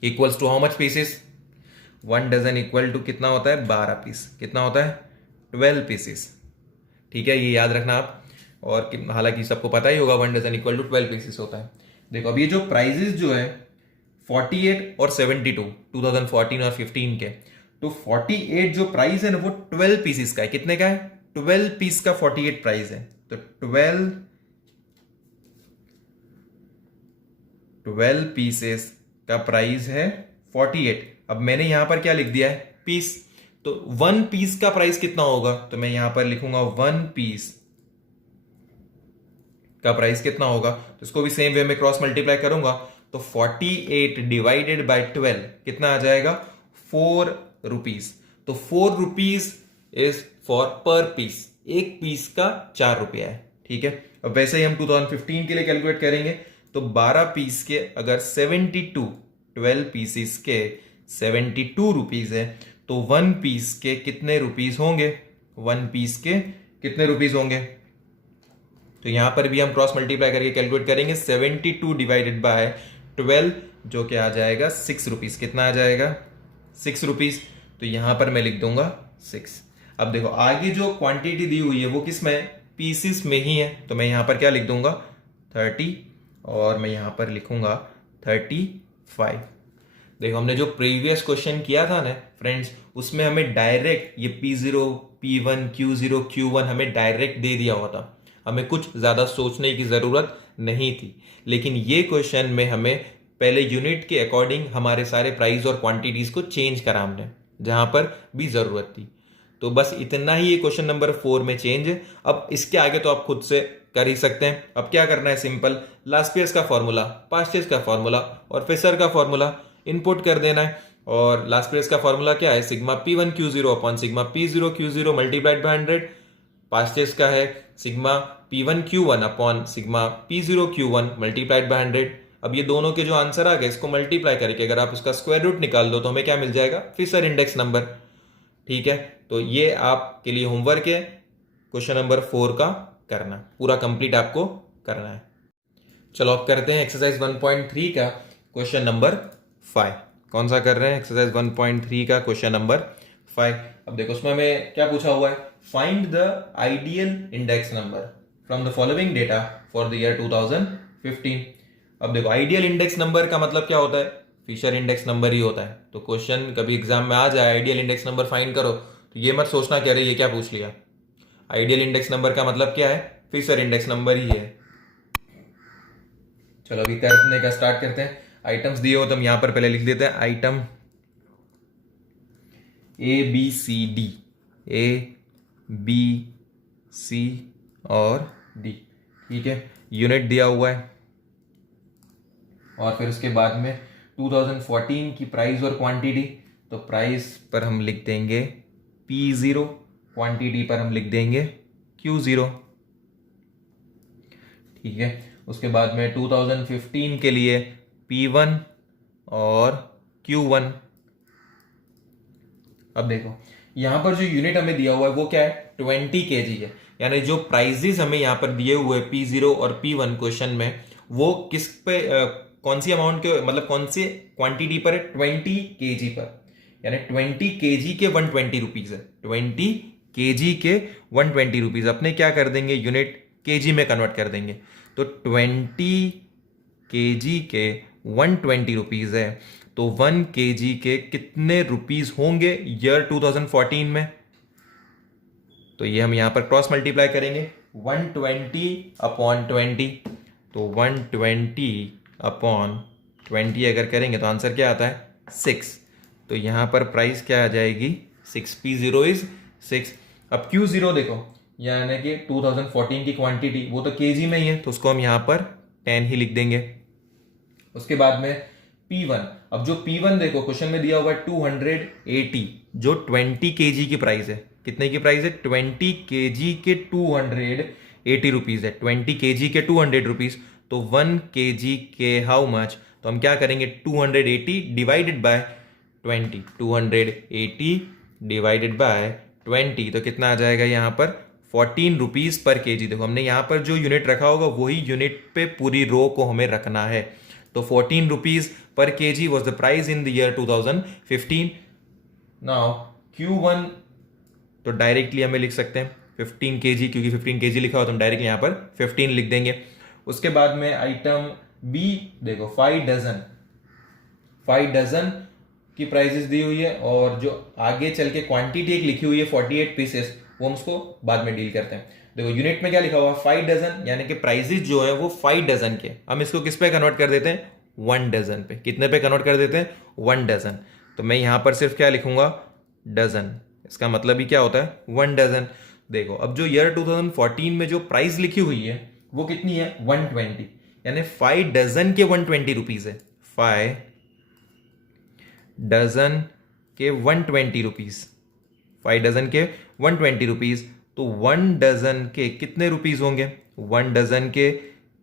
equals to how much pieces, 1 dozen equal to कितना होता है, 12 पीस। कितना होता है, 12 पीसेस। ठीक है, ये याद रखना आप। और हालांकि सबको पता ही होगा 1 डजन इक्वल टू 12 पीसेस होता है। देखो अब ये जो प्राइजेस जो है 48 और 72 2014 और 15 के, तो 48 जो प्राइस है ना वो 12 पीसेस का है। कितने का है, 12 पीस का 48 प्राइस है। तो 12 पीसेस का प्राइस है 48। अब मैंने यहां पर क्या लिख दिया है, पीस। तो 1 पीस का प्राइस कितना होगा, तो मैं यहां पर लिखूंगा 1 पीस का प्राइस कितना होगा। तो इसको भी सेम वे में क्रॉस मल्टीप्लाई करूंगा तो 48 डिवाइडेड बाय 12 कितना आ जाएगा, 4 रुपीज। तो 4 रुपीज इज फॉर पर पीस, एक पीस का 4 रुपया है। ठीक है, अब वैसे ही हम 2015 के लिए कैलकुलेट करेंगे तो 12 पीस के अगर 72, 12 पीसेस के 72 रुपीज है, तो 1 पीस के कितने रुपीज होंगे, 1 पीस के कितने रुपीज होंगे। तो यहां पर भी हम क्रॉस मल्टीप्लाई करके कैलकुलेट करेंगे 72 डिवाइडेड बाय 12 जो कि आ जाएगा 6 रुपीज। कितना आ जाएगा, 6 रुपीज। तो यहां पर मैं लिख दूंगा 6। अब देखो आगे जो क्वांटिटी दी हुई है वो किस में, पीसेस में ही है। तो मैं यहां पर क्या लिख दूंगा 30 और मैं यहां पर लिखूंगा 35। देखो हमने जो प्रीवियस क्वेश्चन किया था ना फ्रेंड्स, उसमें हमें डायरेक्ट ये P0 P1 Q0 Q1 हमें डायरेक्ट दे दिया हुआ था, हमें कुछ ज़्यादा सोचने की ज़रूरत नहीं थी। लेकिन ये क्वेश्चन में हमें पहले यूनिट के अकॉर्डिंग हमारे सारे प्राइस और क्वांटिटीज़ को चेंज करा हमने, जहाँ पर भी ज़रूरत थी। तो बस इतना ही ये क्वेश्चन नंबर 4 में चेंज है। अब इसके आगे तो आप खुद से कर ही सकते हैं। अब क्या करना है, सिंपल लास्ट ईयर्स का फॉर्मूला, पास्ट ईयर्स का फॉर्मूला और फिर का फॉर्मूला इनपुट कर देना है। और लास्ट ईयर्स का फॉर्मूला क्या है, sigma P1 Q0 upon sigma P0 Q0 multiplied bye 100। Past years का है sigma P1 Q1 upon sigma P0 Q1 multiplied by 100। अब ये दोनों के जो आंसर आ गए इसको मल्टीप्लाई करके अगर आप इसका स्क्वायर रूट निकाल दो तो हमें क्या मिल जाएगा, फिशर इंडेक्स नंबर। ठीक है, तो ये आपके लिए होमवर्क है, क्वेश्चन नंबर 4 का करना, पूरा कंप्लीट आपको करना है। चलो अब करते हैं एक्सरसाइज 1.3 का क्वेश्चन नंबर 5। कौन सा कर रहे हैं, एक्सरसाइज 1.3 का क्वेश्चन नंबर 5। अब देखो उसमें हमें क्या पूछा हुआ है, find the ideal index number from the following data for the year 2015। अब देखो आइडियल इंडेक्स नंबर का मतलब क्या होता है, फिशर इंडेक्स नंबर ही होता है। तो क्वेश्चन कभी एग्जाम में आ जाए आइडियल इंडेक्स नंबर फाइंड करो तो ये मत सोचना कि अरे ये क्या पूछ लिया। आइडियल इंडेक्स नंबर का मतलब क्या है, फिशर इंडेक्स नंबर ही है। चलो अभी करने का स्टार्ट करते हैं। आइटम्स दिए हो तो हम यहां पर पहले लिख देते हैं आइटम ABCD, ABC और D। ठीक है, यूनिट दिया हुआ है और फिर उसके बाद में 2014 की प्राइस और क्वांटिटी। तो प्राइस पर हम लिख देंगे P0, क्वांटिटी पर हम लिख देंगे Q0। ठीक है, उसके बाद में 2015 के लिए P1 और Q1। अब देखो यहां पर जो यूनिट हमें दिया हुआ है वो क्या है, 20 kg है। यानी जो प्राइजेस हमें यहां पर दिए हुए P0 और P1 क्वेश्चन में, वो किस पे कौन सी अमाउंट के, मतलब कौन से क्वांटिटी पर है, 20 kg पर। यानी 20 kg के 120 रुपीज है, 20 kg के 120 रुपीज। अपने क्या कर देंगे, यूनिट kg में कन्वर्ट कर देंगे। तो 20 kg के 120 रुपीज है, तो 1 kg के कितने रुपीज होंगे ईयर 2014 में। तो ये हम यहां पर क्रॉस मल्टीप्लाई करेंगे, 120 अपॉन 20। तो 120 अपॉन 20 अगर करेंगे तो आंसर क्या आता है, 6। तो यहां पर प्राइस क्या आ जाएगी, 6, P0 इज 6। अब Q0 देखो, यानी कि 2014 की क्वांटिटी वो तो kg में ही है, तो उसको हम यहां पर 10 ही लिख देंगे। उसके बाद में P1, अब जो P1 देखो क्वेश्चन में दिया हुआ है 280, जो 20 kg की प्राइस है। कितने की प्राइस है, 20 kg के 280 रुपीज है, 20 kg के 200 रुपीज। तो 1 kg के हाउ मच, तो हम क्या करेंगे, 280 डिवाइडेड बाय 20, 280 डिवाइडेड बाय 20, तो कितना आ जाएगा यहाँ पर 14 रुपीज पर kg। देखो हमने यहाँ पर जो यूनिट रखा होगा वही यूनिट पे पूरी रो को हमें रखना है। तो 14 rupees per kg was the price in the year 2015। Now Q1 तो डायरेक्टली हमें लिख सकते हैं 15 kg, क्योंकि 15 kg लिखा हो तो हम डायरेक्टली यहाँ पर 15 लिख देंगे। उसके बाद में आइटम B देखो 5 डजन की प्राइसेस दी हुई है, और जो आगे चल के क्वांटिटी एक लिखी हुई है 48 पीसेस, वो हम उसको बाद में डील करते हैं। देखो यूनिट में क्या लिखा हुआ है, 5 डजन, यानी कि प्राइसेस जो है वो 5 डजन के। हम इसको किस पे कन्वर्ट कर देते हैं, 1 डजन पे। कितने पे कन्वर्ट कर देते हैं, 1 डजन। तो मैं यहां पर सिर्फ क्या लिखूंगा, डजन। इसका मतलब ही क्या होता है, 1 डजन। देखो अब जो ईयर 2014 में जो प्राइस लिखी हुई है वो कितनी है, 120, यानी 5 डजन के 120 रुपीज है। 5 डजन के 120 रुपीज, 5 डजन के 120 रुपीज। तो 1 डजन के कितने रुपीज होंगे, 1 डजन के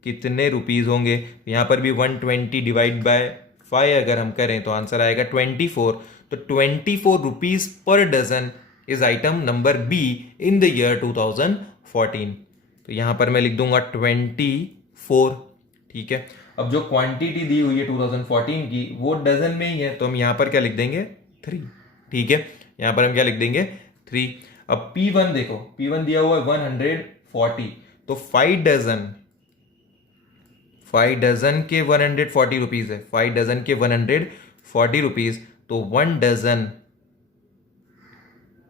कितने रुपीज होंगे, यहां पर भी 120 डिवाइड बाय 5 अगर हम करें तो आंसर आएगा 24। तो 24 rupees per dozen is item number B in the year 2014। तो यहां पर मैं लिख दूंगा 24। ठीक है, अब जो क्वांटिटी दी हुई है 2014 की वो डजन में ही है, तो हम यहां पर क्या लिख देंगे, 3। ठीक है, यहां पर हम क्या लिख देंगे, 3। अब P1 देखो, P1 दिया हुआ है 140, तो 5 डजन के 140 रुपीज है, 5 डजन के 140 रुपीज। तो 1 डजन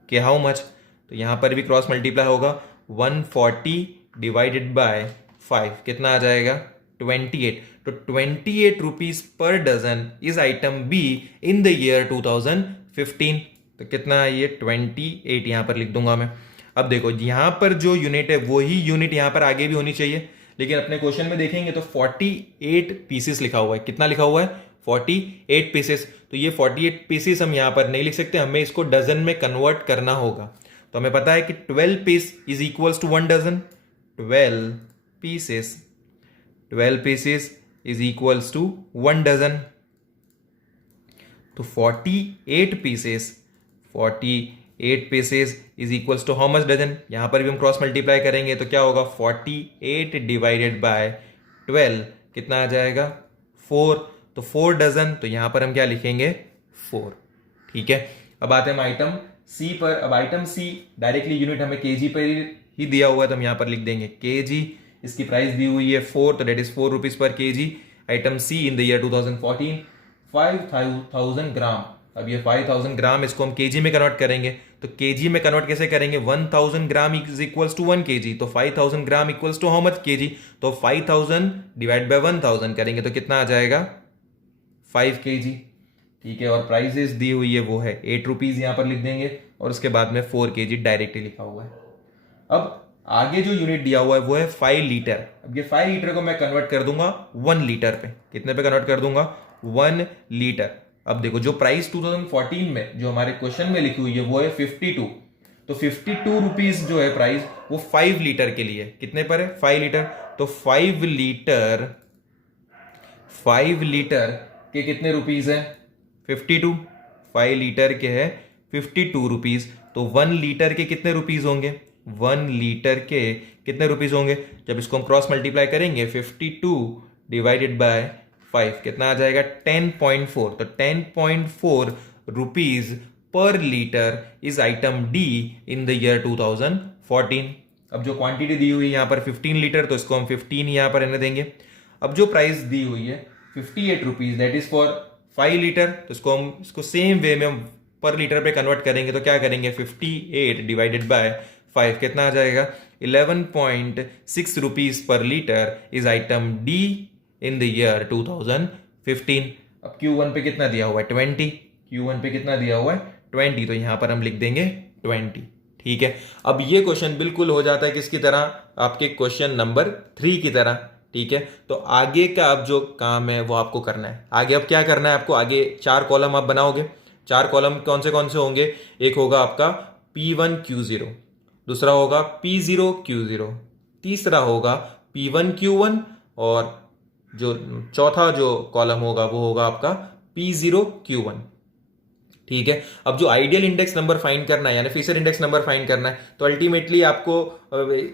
के हाउ मच, तो यहाँ पर भी क्रॉस मल्टीप्लाई होगा 140 डिवाइडेड बाय 5 कितना आ जाएगा 28। तो 28 rupees per dozen is item B in the year 2015। तो कितना है ये 28 यहाँ पर लिख दूंगा मैं। अब देखो यहाँ पर जो यूनिट है वही यूनिट यहाँ पर आगे भी होनी चाहिए, लेकिन अपने क्वेश्चन में देखेंगे तो 48 पीसेस लिखा हुआ है। कितना लिखा हुआ है 48 पीसेस। तो ये 48 पीसेस हम यहाँ पर नहीं लिख सकते, हमें इसको डजन में कन्वर्ट करना होगा। तो हमें पता है कि 12 piece is equals to 1 dozen. 12 pieces is equals to 1 dozen। तो 48 pieces is equals to how much dozen। यहां पर भी हम क्रॉस मल्टीप्लाई करेंगे तो क्या होगा 48 डिवाइडेड बाय 12 कितना आ जाएगा 4। तो 4 डजन। तो यहां पर हम क्या लिखेंगे 4। ठीक है, अब आते हैं हम आइटम सी पर। अब आइटम सी डायरेक्टली यूनिट हमें केजी पर ही दिया हुआ है, तो हम यहां पर लिख देंगे केजी। इसकी प्राइस दी हुई है 4, तो that is 4 rupees per kg. Item C in the year 2014 5000 gram. अब ये 5000 ग्राम इसको हम केजी में कन्वर्ट करेंगे, तो केजी में कन्वर्ट कैसे करेंगे 1000 gram is equals to 1 KG. तो 5000 gram equals to how much KG. तो 5000 डिवाइड बाय 1000 करेंगे तो कितना आ जाएगा 5 केजी। ठीक है, और प्राइसेस दी हुई है वो है 8 रुपीज, यहां पर लिख देंगे और उसके बाद में 4 केजी डायरेक्टली लिखा हुआ है। अब आगे जो यूनिट दिया हुआ है वो है 5 लीटर। अब ये 5 लीटर को मैं कन्वर्ट कर दूंगा 1 लीटर पे। कितने पे कन्वर्ट कर दूंगा 1 लीटर। अब देखो जो प्राइस 2014 में जो हमारे क्वेश्चन में लिखी हुई है वो है 52। तो 52 रुपीज जो है प्राइस वो 5 लीटर के लिए कितने पर है 5 लीटर। तो 5 लीटर के कितने रुपीज है 52। 5 लीटर के है 52 रुपीज। तो 1 लीटर के कितने रुपीज होंगे 1 लीटर के कितने रुपीज होंगे। जब इसको हम क्रॉस मल्टीप्लाई करेंगे 52 डिवाइडेड बाय 5 कितना आ जाएगा 10.4। तो 10.4 rupees per litre is item D in the year 2014। अब जो क्वांटिटी दी हुई है यहाँ पर 15 लीटर, तो इसको हम 15 यहाँ पर रहने देंगे। अब जो प्राइस दी हुई है 58 rupees that is for 5 litre, तो इसको सेम वे में हम पर लीटर पे कन्वर्ट करेंगे। तो क्या करेंगे 58 डिवाइडेड बाय 5 कितना आ जाएगा 11.6 rupees per litre is item D in the year 2015। अब Q1 पे कितना दिया हुआ है 20। Q1 पे कितना दिया हुआ है 20, तो यहां पर हम लिख देंगे 20। ठीक है, अब ये क्वेश्चन बिल्कुल हो जाता है किसकी तरह आपके क्वेश्चन नंबर 3 की तरह। ठीक है, तो आगे का अब जो काम है वो आपको करना है। आगे अब क्या करना है आपको, आगे 4 कॉलम आप बनाओगे। 4 कॉलम कौन से होंगे, एक होगा आपका P1 Q0, दूसरा होगा P0 Q0, तीसरा होगा P1 Q1 और जो चौथा जो कॉलम होगा वो होगा आपका P0 Q1। ठीक है, अब जो आइडियल इंडेक्स नंबर फाइंड करना है यानी फिशर इंडेक्स नंबर फाइंड करना है, तो अल्टीमेटली आपको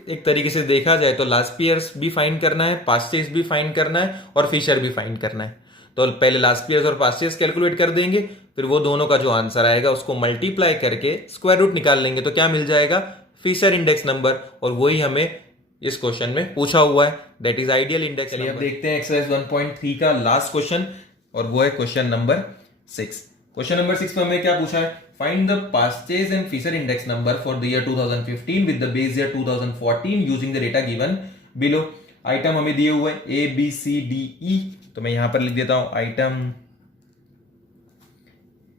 एक तरीके से देखा जाए तो लास्ट ईयर्स भी फाइंड करना है, पास्ट ईयर्स भी फाइंड करना है और फिशर भी फाइंड करना है। तो पहले लास्ट ईयर्स और पास्ट ईयर्स कैलकुलेट कर देंगे, फिर वो दोनों का जो आंसर आएगा उसको मल्टीप्लाई करके स्क्वायर रूट निकाल लेंगे, तो क्या मिल जाएगा फिशर इंडेक्स नंबर। और वही हमें इस क्वेश्चन में पूछा हुआ है, दैट इज आइडियल इंडेक्स। चलिए अब देखते हैं एक्सरसाइज 1.3 का लास्ट क्वेश्चन, और वो है क्वेश्चन नंबर 6। क्वेश्चन नंबर 6 में हमें क्या पूछा है, फाइंड द परचेज and Fisher index number for the year 2015 with the base year 2014 using the data given below. Item हमें दिए हुए ए बी सी डी ई, तो मैं यहां पर लिख देता हूं item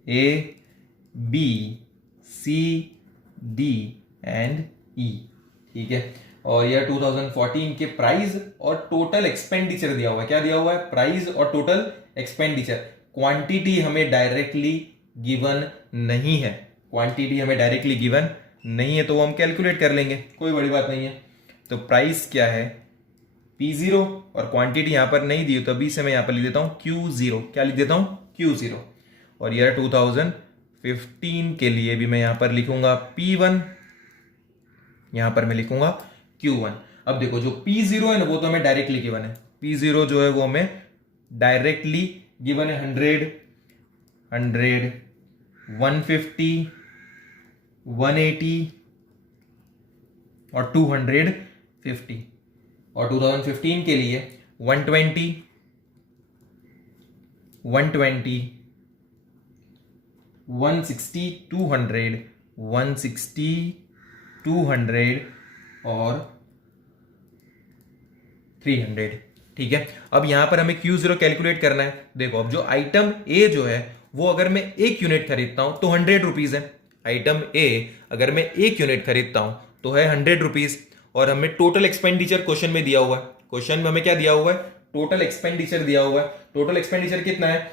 A B C D and E. ठीक है, और यह 2014 के प्राइस और टोटल एक्सपेंडिचर दिया हुआ है। क्या दिया हुआ है, प्राइस और टोटल एक्सपेंडिचर। क्वांटिटी हमें डायरेक्टली गिवन नहीं है, क्वांटिटी हमें डायरेक्टली गिवन नहीं है, तो वो हम कैलकुलेट कर लेंगे, कोई बड़ी बात नहीं है। तो प्राइस क्या है P0 और क्वांटिटी यहां पर नहीं दी, तो अभी से मैं यहां पर लिख देता हूं Q0। क्या लिख देता हूं Q0। और ईयर 2015 के लिए भी मैं यहां पर लिखूंगा P1, यहां पर मैं लिखूंगा Q1। अब देखो जो P0 है ना वो तो हमें डायरेक्टली गिवन है, P0 जो है वो हमें डायरेक्टली गिवन है 100, 150, 180 और 250। और 2015 के लिए 120, 120, 160, 200, 160, 200 और 300। ठीक है, अब यहां पर हमें Q0 कैलकुलेट करना है। देखो अब जो आइटम ए जो है वो अगर मैं 1 यूनिट खरीदता हूं तो 100 रुपीज है। आइटम ए अगर मैं 1 यूनिट खरीदता हूं तो है 100 रुपीज। और हमें टोटल एक्सपेंडिचर क्वेश्चन में दिया हुआ है। क्वेश्चन में हमें क्या दिया हुआ है? टोटल एक्सपेंडिचर दिया हुआ है। टोटल एक्सपेंडिचर कितना है?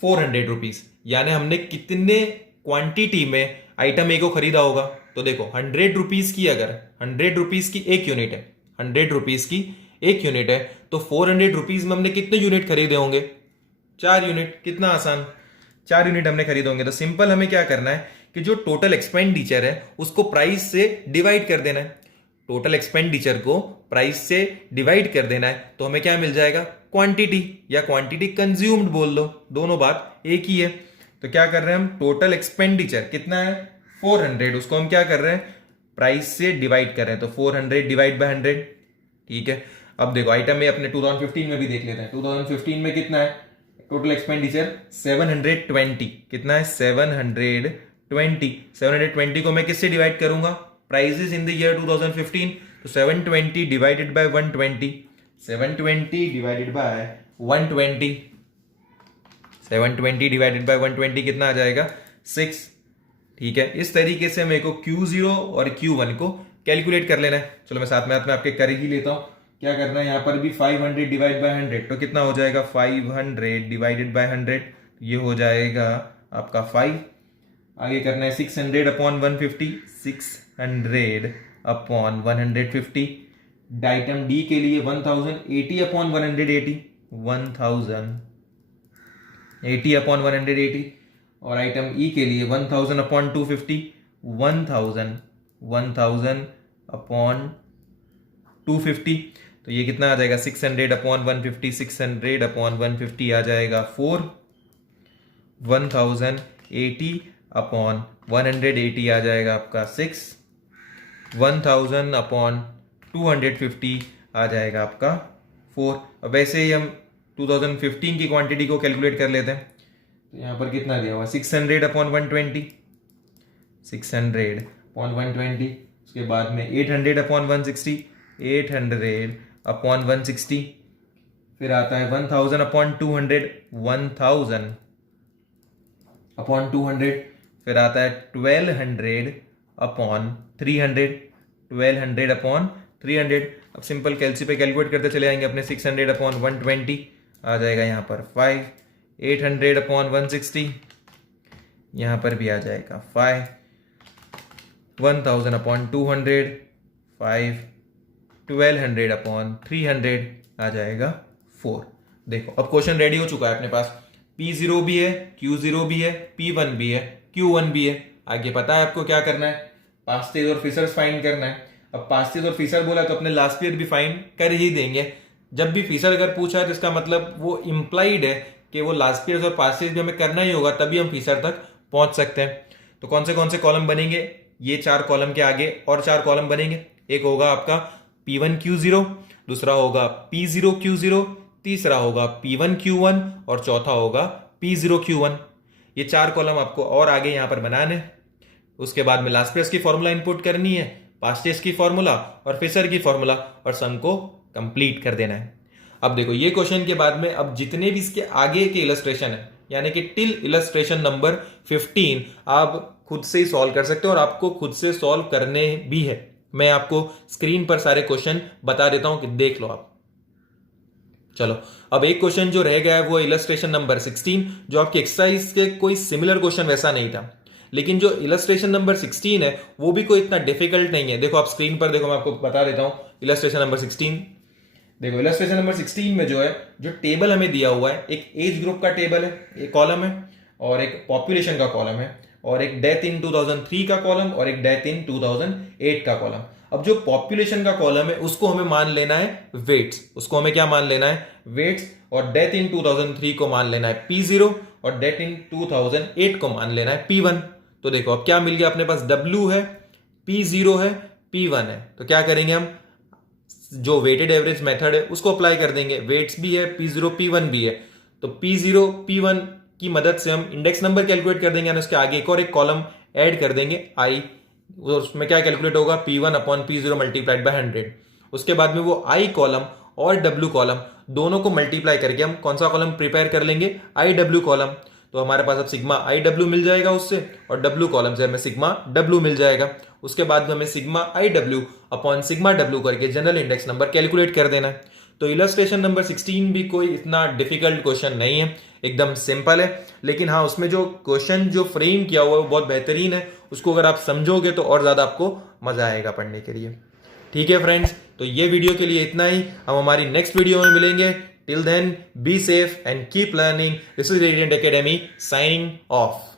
400 रुपीज। यानी हमने कितने क्वांटिटी में आइटम ए को खरीदा होगा? तो देखो 100 रुपीज की, अगर 100 रुपीज की 1 यूनिट है, 100 रुपीज की 1 यूनिट है, तो 400 रुपीज में हमने कितने यूनिट खरीदे होंगे? 4 यूनिट। कितना आसान, 4 यूनिट हमने खरीदे होंगे। तो सिंपल हमें क्या करना है कि जो टोटल एक्सपेंडिचर है उसको प्राइस से डिवाइड कर देना है। टोटल एक्सपेंडिचर को प्राइस से डिवाइड कर देना है तो हमें क्या मिल जाएगा? क्वांटिटी, या क्वांटिटी कंज्यूम्ड बोल लो, दोनों बात एक ही है। तो क्या कर रहे हैं हम? टोटल एक्सपेंडिचर कितना है? 400, उसको हम क्या कर रहे हैं? प्राइस से डिवाइड कर रहे हैं। तो 400 डिवाइड बाय 100। ठीक है, अब देखो आइटम में अपने 2015 में भी देख लेते हैं। 2015 में कितना है टोटल एक्सपेंडिचर? 720। कितना है? 720। 720 को मैं किससे डिवाइड करूंगा? Prices in the year 2015। तो 720 divided by 120। 720 divided by 120। 720 divided by 120 कितना आ जाएगा? 6। ठीक है, इस तरीके से मेरे को Q0 और Q1 को कैलकुलेट कर लेना है। चलो मैं साथ में आपके कर ही लेता हूं। क्या करना है? यहां पर भी 500 डिवाइड बाय 100 तो कितना हो जाएगा? 500 डिवाइडेड बाय 100, ये हो जाएगा आपका 5। आगे करना है 600 अपॉन 150। 600 अपॉन 150। आइटम डी के लिए 1080 अपॉन 180। 1080 अपॉन 180। और आइटम ई के लिए 1000 अपॉन 250। 1000 अपॉन 250। तो ये कितना आ जाएगा? 600 अपॉन 150। 600 अपॉन 150 आ जाएगा 4। 1080 अपॉन 180 आ जाएगा आपका 6। 1000 अपॉन 250 आ जाएगा आपका 4। अब वैसे ही हम 2015 की क्वांटिटी को कैलकुलेट कर लेते हैं। तो यहाँ पर कितना दिया हुआ? 600 अपॉन 120। 600 अपॉन 120। उसके बाद में 800 अपॉन 160। 800 अपॉन 160। फिर आता है 1000 अपॉन 200। 1000 अपॉन 200। फिर आता है 1200 अपॉन 300। 1200 अपॉन 300। अब सिंपल कैलसी पे कैलकुलेट करते चले आएंगे अपने। 600 अपॉन 120 आ जाएगा यहाँ पर 5। 800 अपॉन 160 यहाँ पर भी आ जाएगा 5। 1000 अपॉन 200 5। 1200 अपॉन 300 आ जाएगा 4। देखो अब क्वेश्चन रेडी हो चुका है अपने पास। P0 भी है, Q0 भी है, P1 भी है, Q1 भी है। आगे पता है आपको क्या करना है? पास्टेज और फिशर्स फाइंड करना है। अब पास्टेज और फिशर बोला तो अपने लास्ट ईयर भी फाइंड कर ही देंगे। जब भी फिशर अगर पूछा है तो इसका मतलब वो इंप्लाइड है कि वो लास्ट ईयर और पास्टेज भी हमें करना ही होगा, तभी हम फिशर तक पहुंच सकते हैं। तो कौन से कॉलम बनेंगे? ये 4 कॉलम के आगे और 4 कॉलम बनेंगे। एक होगा आपका P1 Q0, दूसरा होगा P0 Q0, तीसरा होगा P1 Q1 और चौथा होगा P0 Q1। ये 4 कॉलम आपको और आगे यहां पर बनाने। उसके बाद में लास्ट ईयर की फॉर्मूला इंपुट करनी है, पास्ट ईयर की फॉर्मूला और फिशर की फॉर्मूला, और सम को कंप्लीट कर देना है। अब देखो ये क्वेश्चन के बाद में अब जितने भी इसके आगे के इलस्ट्रेशन है, यानी कि टिल इलस्ट्रेशन नंबर 15 आप खुद से ही सॉल्व कर सकते हो, और आपको खुद से सॉल्व करने भी है। मैं आपको स्क्रीन पर सारे क्वेश्चन बता देता हूं कि देख लो आप। चलो अब एक क्वेश्चन जो रह गया है वो इलस्ट्रेशन नंबर 16, जो आपकी एक्सरसाइज के कोई सिमिलर क्वेश्चन वैसा नहीं था, लेकिन जो इलस्ट्रेशन नंबर 16 है वो भी कोई इतना डिफिकल्ट नहीं है। देखो आप स्क्रीन पर देखो, मैं आपको बता देता हूं इलस्ट्रेशन नंबर 16। देखो इलस्ट्रेशन नंबर 16 में जो है, जो टेबल हमें दिया हुआ है, एक एज ग्रुप का टेबल है, एक कॉलम है, और एक पॉपुलेशन का कॉलम है, और एक डेथ इन 2003 का कॉलम, और एक डेथ इन 2008 का कॉलम। अब जो पॉपुलेशन का कॉलम है उसको हमें मान लेना है वेट्स। उसको हमें क्या मान लेना है? वेट्स। और डेथ इन 2003 को मान लेना है P0, और डेथ इन 2008 को मान लेना है P1। तो देखो अब क्या मिल गया अपने पास? W है, P0 है, P1 है। तो क्या करेंगे हम? जो वेटेड एवरेज मेथड है उसको अप्लाई कर देंगे। वेट्स भी है, P0 P1 भी है, तो P0 P1 की मदद से हम इंडेक्स नंबर कैलकुलेट कर देंगे, यानी उसके आगे एक और एक कॉलम ऐड कर देंगे I उसमें क्या कैलकुलेट होगा, P1 upon P0 multiplied by 100। उसके बाद में वो I कॉलम और W कॉलम दोनों को मल्टीप्लाई करके हम कौन सा कॉलम प्रिपेयर कर लेंगे, IW कॉलम। तो हमारे पास अब सिग्मा IW मिल जाएगा उससे, और W कॉलम से हमें सिग्मा W मिल जाएगा। उसके बाद में हमें sigma IW upon sigma W करके जनरल इंडेक्स नंबर कैलकुलेट कर देना है। तो इलस्ट्रेशन नंबर 16 भी कोई इतना डिफिकल्ट क्वेश्चन नहीं है, एकदम सिंपल है। लेकिन हाँ, उसमें जो क्वेश्चन जो फ्रेम किया हुआ है वो बहुत बेहतरीन है। उसको अगर आप समझोगे तो और ज़्यादा आपको मज़ा आएगा पढ़ने के लिए। ठीक है फ्रेंड्स, तो ये वीडियो के लिए इतना ही। हम हमारी नेक्स्ट वीडियो में मिलेंगे। Till then be safe and keep learning. This is Radiant Academy signing of.